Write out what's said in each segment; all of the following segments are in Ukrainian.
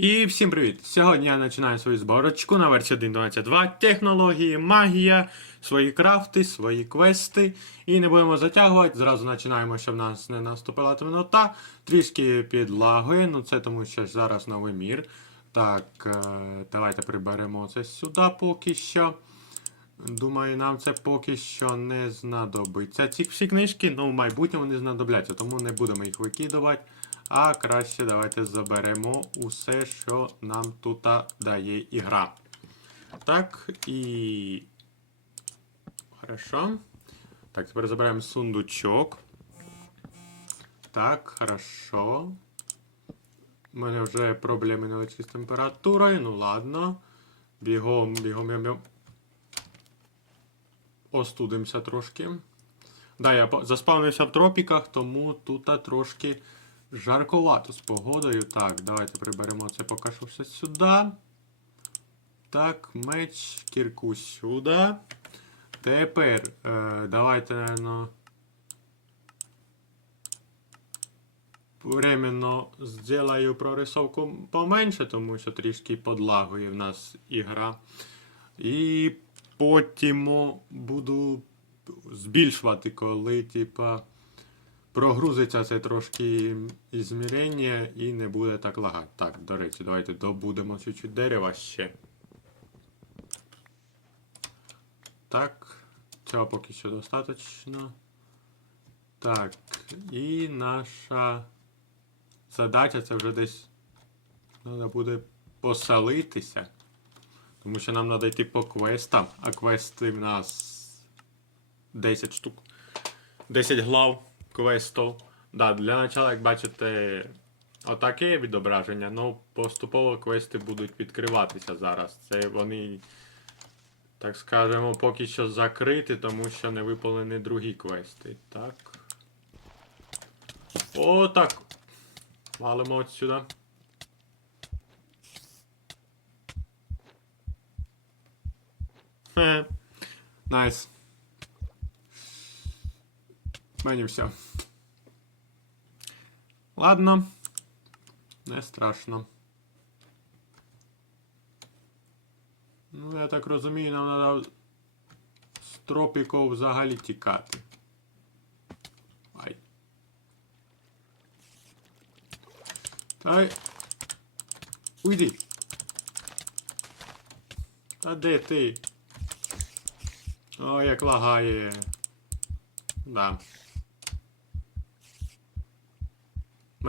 І всім привіт! Сьогодні я починаю свою зборочку на версію 1.22. Технології, магія, свої крафти, свої квести. І не будемо затягувати. Зразу починаємо, щоб в нас не наступила темнота. Трішки підлагує, ну це тому що зараз новий мір. Так, е, давайте приберемо це сюди поки що. Думаю, нам це поки що не знадобиться. Ці всі книжки, ну, в майбутньому не знадобляться, тому не будемо їх викидувати. А краще давайте заберемо усе, що нам тут дає ігра. Так, і. Хорошо. Так, тепер заберемо сундучок. Так, хорошо. У мене вже проблеми невеличкі з температурою. Ну ладно. Бігом, бігом, бігом. Остудимося трошки. Да, я заспавнився в тропіках, тому тут трошки жарковато з погодою. Так, давайте приберемо це поки що все сюди. Так, меч, кірку сюди. Тепер е, давайте, наверно, временно зроблю прорисовку поменше, тому що трішки подлагує в нас ігра. І потім буду збільшувати, коли, типа, прогрузиться це трошки ізмірення і не буде так лагати. Так, до речі, давайте добудемо чуть-чуть дерева ще. Так, цього поки що достатньо. Так, і наша задача це вже десь треба буде поселитися. Тому що нам треба йти по квестам, а квести в нас 10 штук. 10 глав квестів. Да, для начала, як бачите, отаке відображення, ну поступово квести будуть відкриватися зараз. Це вони, так скажемо, поки що закриті, тому що не виповнені другі квести. Так. О, так. Валимо от сюди. Найс. Мені все. Ладно. Не страшно. Ну, я так розумію, нам треба з тропіків взагалі тікати. Ай. Та... Уйди. Та де ти? О, як лагає. Да.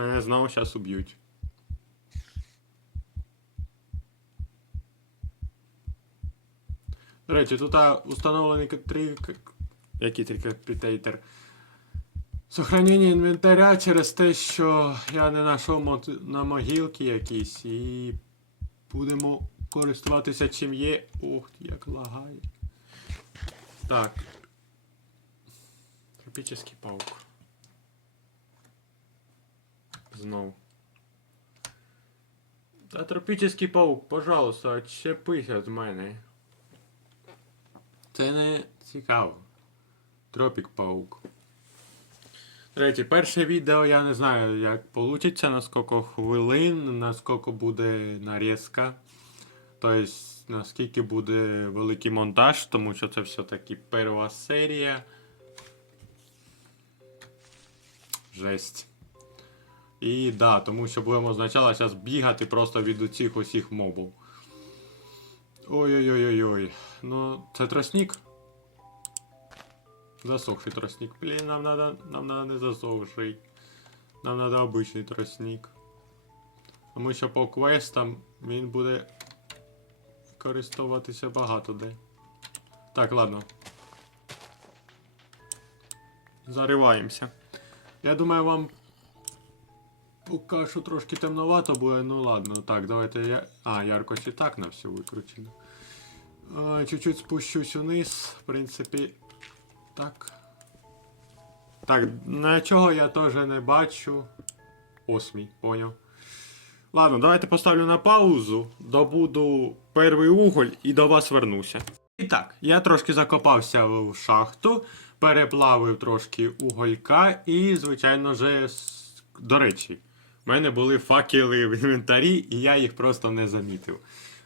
Мене знову зараз уб'ють. До речі, тут установлений три... Який три капітейтер? Сохранення інвентаря через те, що я не знайшов на могилки якісь і будемо користуватися чим є. Ух, як лагає. Так. Тропический паук. Знов. Та тропический паук, пожалуйста, отчепись від мене. Це не цікаво. Тропік паук. Третє, перше відео я не знаю, як вийде, на скільки хвилин, на скільки буде нарізка. Тобто, наскільки буде великий монтаж, тому що це все-таки перша серія. Жесть. І да, тому що будемо спочатку зараз бігати просто від оцих усіх мобів. Ой-ой-ой-ой-ой. Ну, це тростник. Засохший тростник. Блін, нам надо, нам надо не засохший. Нам надо обичний тростник. Тому що по квестам він буде користуватися багато де. Так, ладно. Зариваємося. Я думаю, вам поки що трошки темновато буде, ну ладно, так, давайте я. А, яркость і так на все викручено. Чуть-чуть спущусь вниз, в принципі. Так. Так, нічого я теж не бачу. Осмій, поняв. Ладно, давайте поставлю на паузу, добуду перший уголь і до вас вернуся. І так, я трошки закопався в шахту, переплавив трошки уголька і, звичайно же, до речі, У мене були факели в інвентарі, і я їх просто не замітив.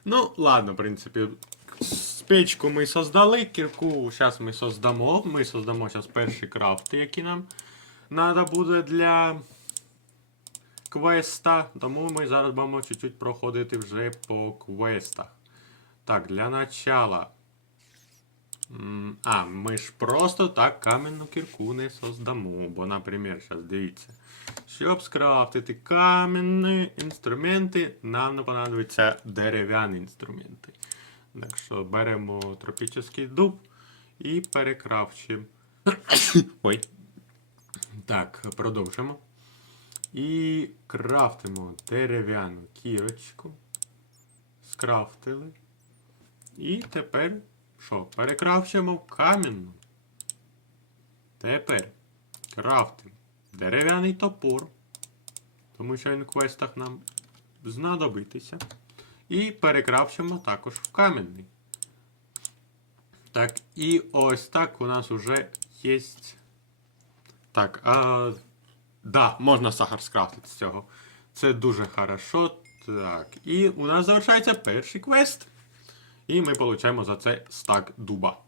Ну, ладно, в принципі. Печку ми создали, кірку зараз ми создамо. Ми создамо зараз перші крафти, які нам треба буде для квеста. Тому ми зараз будемо чуть-чуть проходити вже по квестах. Так, для начала. А, ми ж просто так каменну кірку не создамо. Бо, наприклад, зараз дивіться. Щоб скрафтити кам'яні інструменти, нам не понадобиться дерев'яні інструменти. Так що беремо тропічний дуб і перекрафчуємо. Ой. Так, продовжимо. І крафтимо дерев'яну кірочку. Скрафтили. І тепер що? Перекрафчуємо в камінну. Тепер крафтимо дерев'яний топор. Тому що він в квестах нам знадобитися. І перекрафчуємо також в кам'яний. Так, і ось так у нас уже є. Так, а... да, можна сахар скрафтити з цього. Це дуже хорошо. Так, і у нас залишається перший квест. І ми отримуємо за це стак дуба.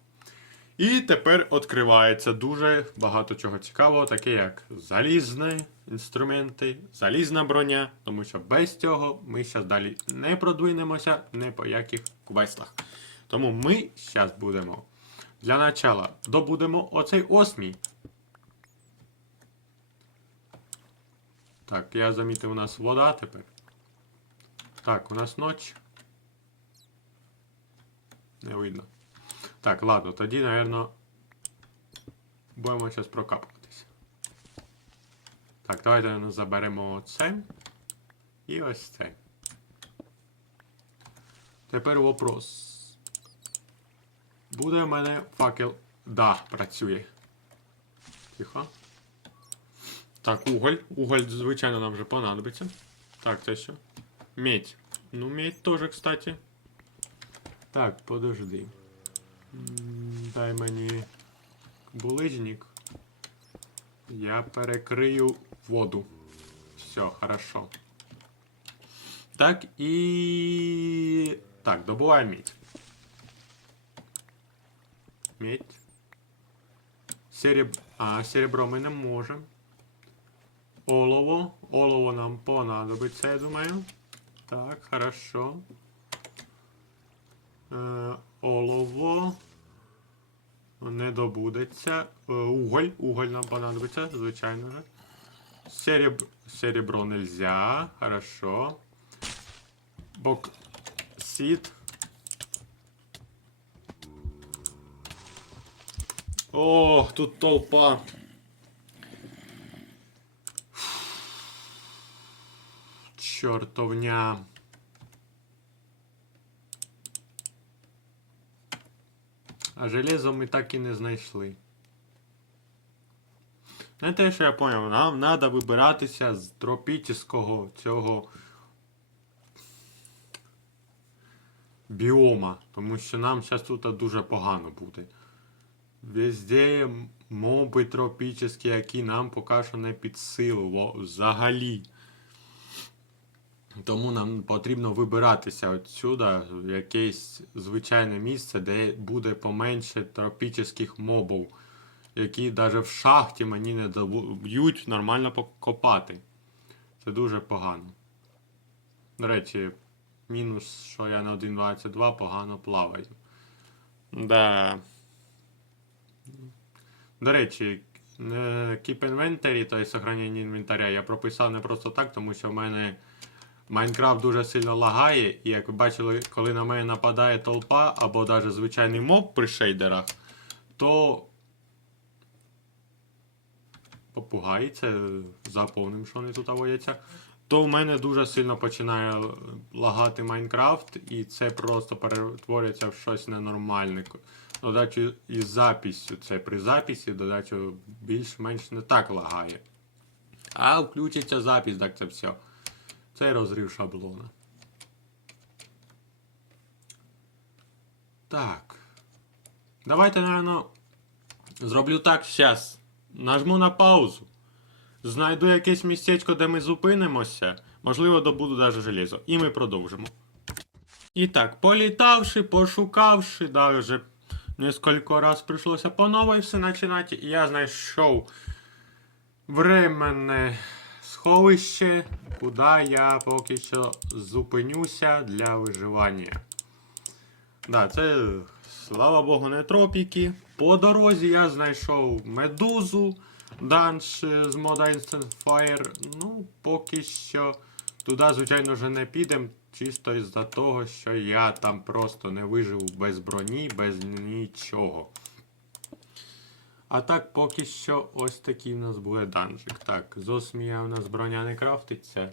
І тепер відкривається дуже багато чого цікавого, таке як залізні інструменти, залізна броня, тому що без цього ми зараз далі не продвинемося ні по яких квестах. Тому ми зараз будемо для начала добудемо оцей осмій. Так, я замітив, у нас вода тепер. Так, у нас ніч. Не видно. Так, ладно, тоді, напевно, будемо зараз прокапуватися. Так, давайте наверно, заберемо це. І ось це. Тепер вопрос. Буде в мене факел. Да, працює. Тихо. Так, уголь. Уголь, звичайно, нам вже понадобиться. Так, це що? Медь. Ну, медь теж, кстати. Так, подожди. Дай мені булыжник. Я перекрию воду. Все, хорошо. Так, і. Так, добуваємо медь. Медь. Сереб... А, серебро ми не можемо. Олово. Олово нам понадобиться, я думаю. Так, хорошо. Е, олово. Не добудеться. Е, уголь. Уголь нам понадобиться, звичайно же. Сереб... Серебро нельзя. Хорошо. Боксит. Ох, тут толпа. Чортовня. А железо ми так і не знайшли. Не те, що я поняв, нам треба вибиратися з тропічного цього біома, тому що нам зараз тут дуже погано буде. Везде моби тропічні, які нам поки що не під силу взагалі. Тому нам потрібно вибиратися отсюда в якесь звичайне місце, де буде поменше тропічних мобів, які навіть в шахті мені не дають нормально покопати. Це дуже погано. До речі, мінус, що я на 1.22 погано плаваю. Да. До речі, е, Keep Inventory, тобто сохранення інвентаря, я прописав не просто так, тому що в мене Майнкрафт дуже сильно лагає, і як ви бачили, коли на мене нападає толпа або навіть звичайний моб при шейдерах, то попугаї, це заповним, що вони тут водяться, то в мене дуже сильно починає лагати Майнкрафт, і це просто перетворюється в щось ненормальне. Додачу із записю, це при записі, додачу більш-менш не так лагає. А включиться запис, так це все. Це розрив шаблона. Так. Давайте, наверное, зроблю так зараз. Нажму на паузу. Знайду якесь містечко, де ми зупинимося. Можливо, добуду даже железо. І ми продовжимо. І так, політавши, пошукавши, да, вже несколько раз прийшлося по новій все починати. І я знайшов временне сховище, куди я поки що зупинюся для виживання. Да, це, слава Богу, не тропіки. По дорозі я знайшов медузу, данж з мода Instant Fire. Ну, поки що туди, звичайно, вже не підемо. Чисто із-за того, що я там просто не виживу без броні, без нічого. А так, поки що ось такий у нас буде данжик. Так, з осмія у нас броня не крафтиться.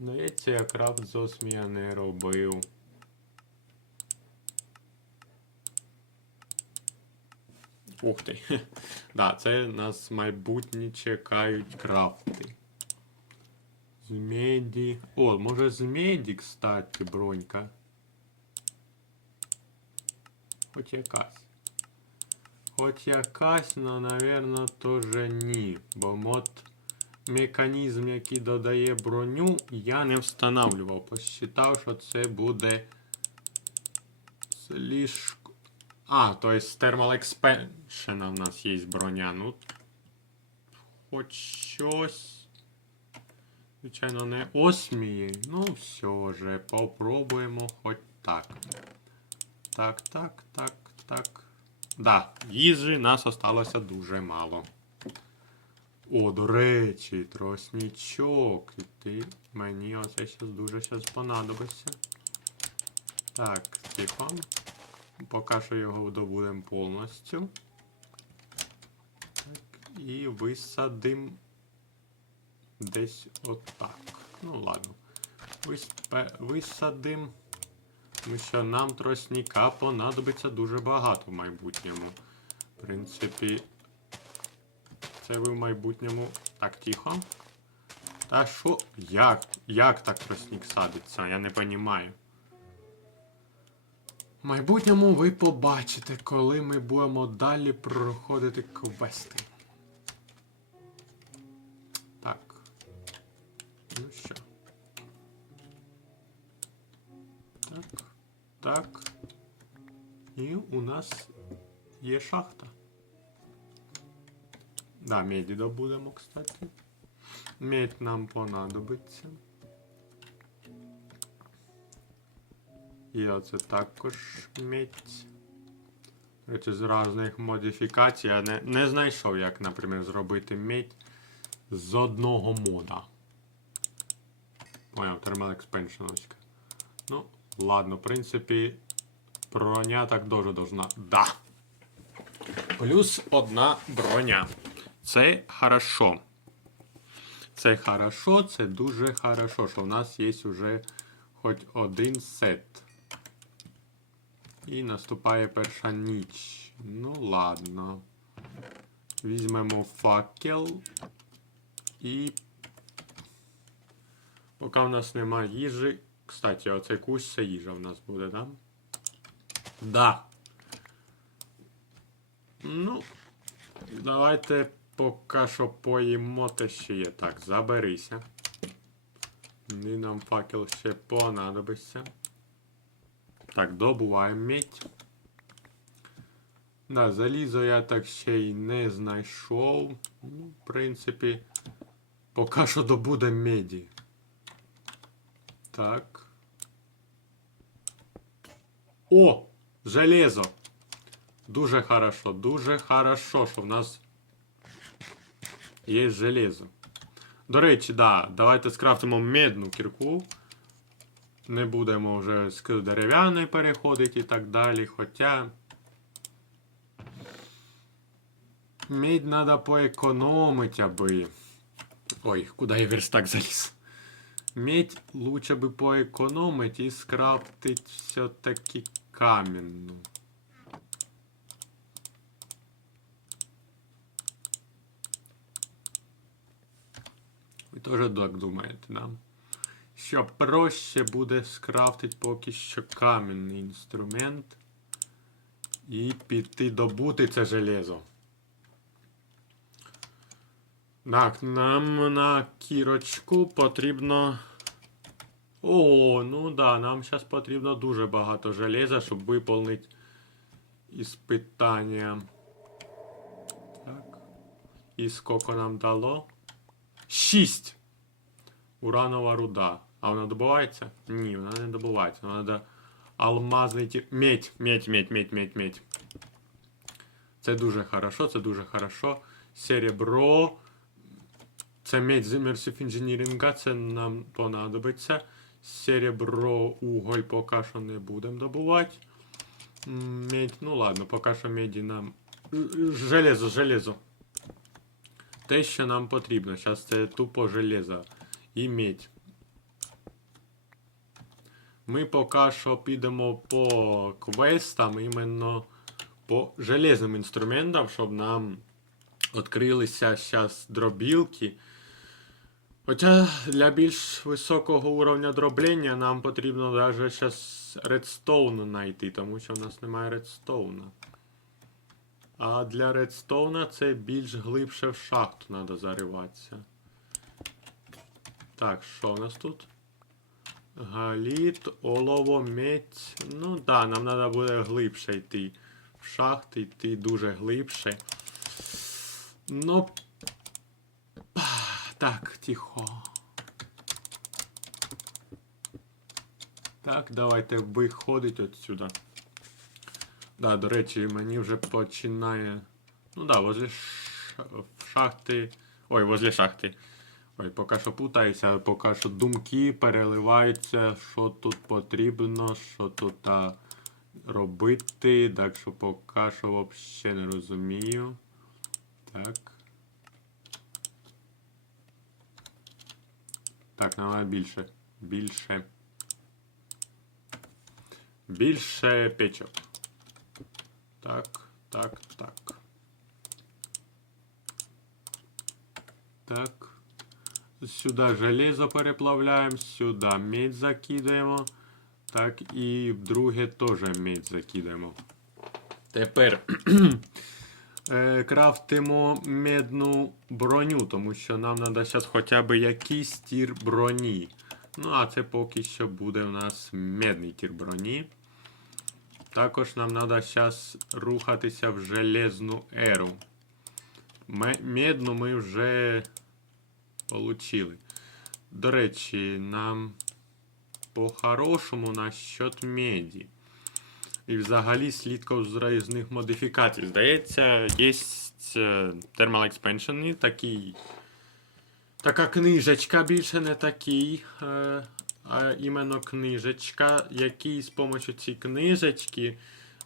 Здається, я крафт з осмія не робив. Ух ти. Да, це нас майбутні чекають крафти. З меді. О, може з меді, кстати, бронька. Хоч якась. Хоч якась, но, наверно, теж ні. Бо мод механізм, який додає броню, я не встановлював. Посчитав, що це буде слишком. А, то есть Thermal Expansion в нас є броня. Ну. Хоч щось. Звичайно, не осмії. Ну, все же, попробуємо хоч так. Так, так, так, так. Да, їжі нас осталося дуже мало. О, до речі, тростничок. І ти мені оце щас дуже щас понадобиться. Так, тихо. Поки що його добудемо повністю. Так, і висадимо десь отак. Ну ладно. Висадимо. Тому що нам тростника понадобиться дуже багато в майбутньому. В принципі, це ви в майбутньому. Так, тихо. Та що? Як? Як так тростник садиться? Я не розумію. В майбутньому ви побачите, коли ми будемо далі проходити квести. Так. І у нас є шахта. Да, меді добудемо, кстати. Медь нам понадобиться. І оце також медь. Речі, з різних модифікацій я не, не знайшов, як, наприклад, зробити медь з одного мода. Поняв, Expansion. очка. Ну, ладно, в принципі, броня так дуже должна. Да. Плюс одна броня. Це хорошо. Це хорошо, це дуже хорошо, що в нас є вже хоч один сет. І наступає перша ніч. Ну ладно. Візьмемо факел. І. Поки в нас немає їжі. Кстати, оцей кущ їжа в нас буде, да? Да. Ну. Давайте поки що поїмо те ще є. Так, заберися. І нам факел ще понадобиться. Так, добуваємо медь. Да, залізо я так ще й не знайшов. Ну, в принципі, поки що добуде меді. Так. О! Железо! Дуже хорошо, дуже хорошо, що в нас є железо. До речі, да, давайте скрафтимо медну кірку. Не будемо вже з дерев'яної переходити і так далі. Хоча. Медь треба поекономити, аби. Ой, куди я верстак заліз? Медь лучше би поекономити і скрафтить все-таки каменну. Ви теж так думаєте, да? Що проще буде скрафтити поки що кам'яний інструмент і піти добути це железо. Так, нам на кірочку потрібно. О, ну да, нам зараз потрібно дуже багато железа, щоб виповнити іспитання. Так. І скільки нам дало? Шість! Уранова руда. А вона добувається? Ні, вона не добувається. Вона треба алмазний. Медь, медь, медь, медь, медь, медь. Це дуже хорошо, це дуже хорошо. Серебро. Це медь з Immersive Engineering, це нам понадобиться. Серебро, уголь поки що не будемо добувати. Медь, ну ладно, поки що меді нам. Железо, железо. Те, що нам потрібно. Зараз це тупо железо. І медь. Ми поки що підемо по квестам, іменно по железним інструментам, щоб нам відкрилися зараз дробілки. Хоча для більш високого уровня дроблення нам потрібно навіть зараз редстоуну знайти, тому що в нас немає редстоуна. А для редстоуна це більш глибше в шахту треба зариватися. Так, що у нас тут? Галіт, олово, медь. Ну да, нам треба буде глибше йти. В шахти йти дуже глибше. Ну. Так, тихо. Так, давайте виходить отсюда. Да, до речі, мені вже починає. Ну да, возле ш... шахти. Ой, возле шахти. Ой, поки що путаюся, поки що думки переливаються, що тут потрібно, що тут а, робити. Так що поки що взагалі не розумію. Так. Так, нам більше. Більше. Більше печок. Так, так, так. Так. Сюди железо переплавляємо, сюди медь закидаємо. Так, і друге теж медь закидаємо. Тепер крафтимо медну броню, тому що нам треба зараз хоча б якийсь тір броні. Ну, а це поки що буде у нас медний тір броні. Також нам треба зараз рухатися в железну еру. Медну ми вже получили. До речі, нам по-хорошому насчет меді. І взагалі слідком з різних модифікацій. Здається, є Thermal Expansion, такий. Така книжечка більше не такий. Е, а іменно книжечка, який з допомогою цієї книжечки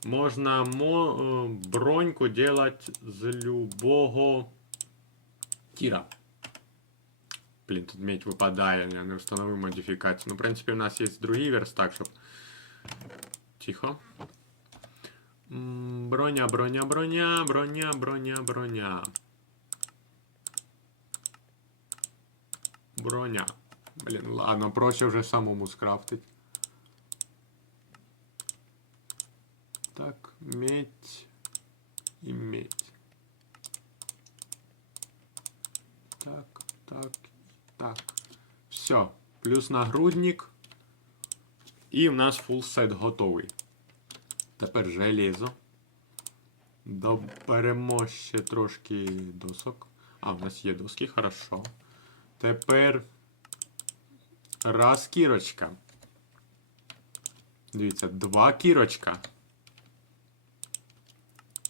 можна мо, е, броньку делать з любого тіра. Блін, тут медь випадає, я не встановив модифікацію. Ну, в принципі, у нас є другий верстак, щоб. Тихо. Броня, броня, броня, броня, броня, броня. Броня. Блін, ладно, проще вже самому скрафтить. Так, медь і медь. Так, так, так. Все. Плюс нагрудник. І в нас фул сет готовий. Тепер железо. Доберемо ще трошки досок. А, в нас є доски, хорошо. Тепер раз кірочка. Дивіться, два кірочка.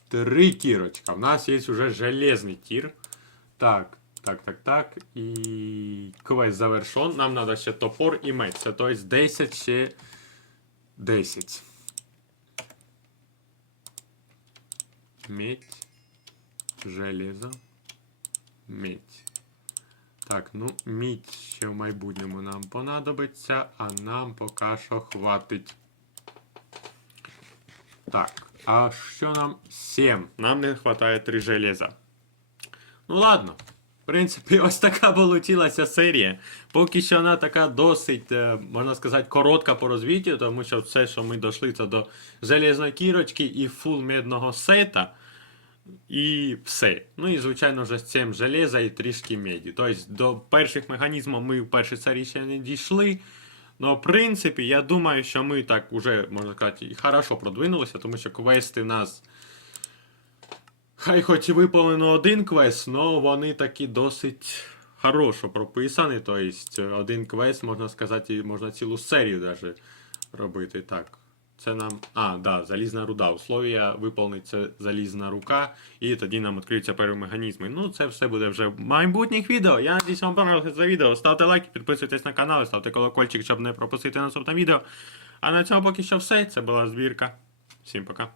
Три кірочка. У нас є вже железний тір. Так, так, так, так. І квест завершен. Нам треба ще топор і меч. Тобто 10 ще 10. Медь. Железо. Медь. Так, ну, мідь ще в майбутньому нам понадобиться, а нам поки що хватить. Так, а що нам 7? Нам не вистачає 3 железа. Ну ладно. В принципі, ось така вийшла серія. Поки що вона така досить, е, можна сказати, коротка по розвиттю, тому що все, що ми дійшли, це до железної кірочки і фул медного сета. І все. Ну і, звичайно, вже з цим железа і трішки меді. Тобто до перших механізмів ми в першій серії ще не дійшли. Ну, в принципі, я думаю, що ми так уже, можна сказати, і хорошо продвинулися, тому що квести в нас. Хай хоч і виповнено один квест, але вони такі досить хорошо прописані. Тобто один квест, можна сказати, можна цілу серію даже робити. Так. Це нам. А, да, залізна руда. Условія виповниться залізна рука, і тоді нам відкриються перші механізми. Ну, це все буде вже в майбутніх відео. Я надіюсь, вам понравилось це відео. Ставте лайки, підписуйтесь на канал, ставте колокольчик, щоб не пропустити наступне відео. А на цьому поки що все. Це була збірка. Всім пока.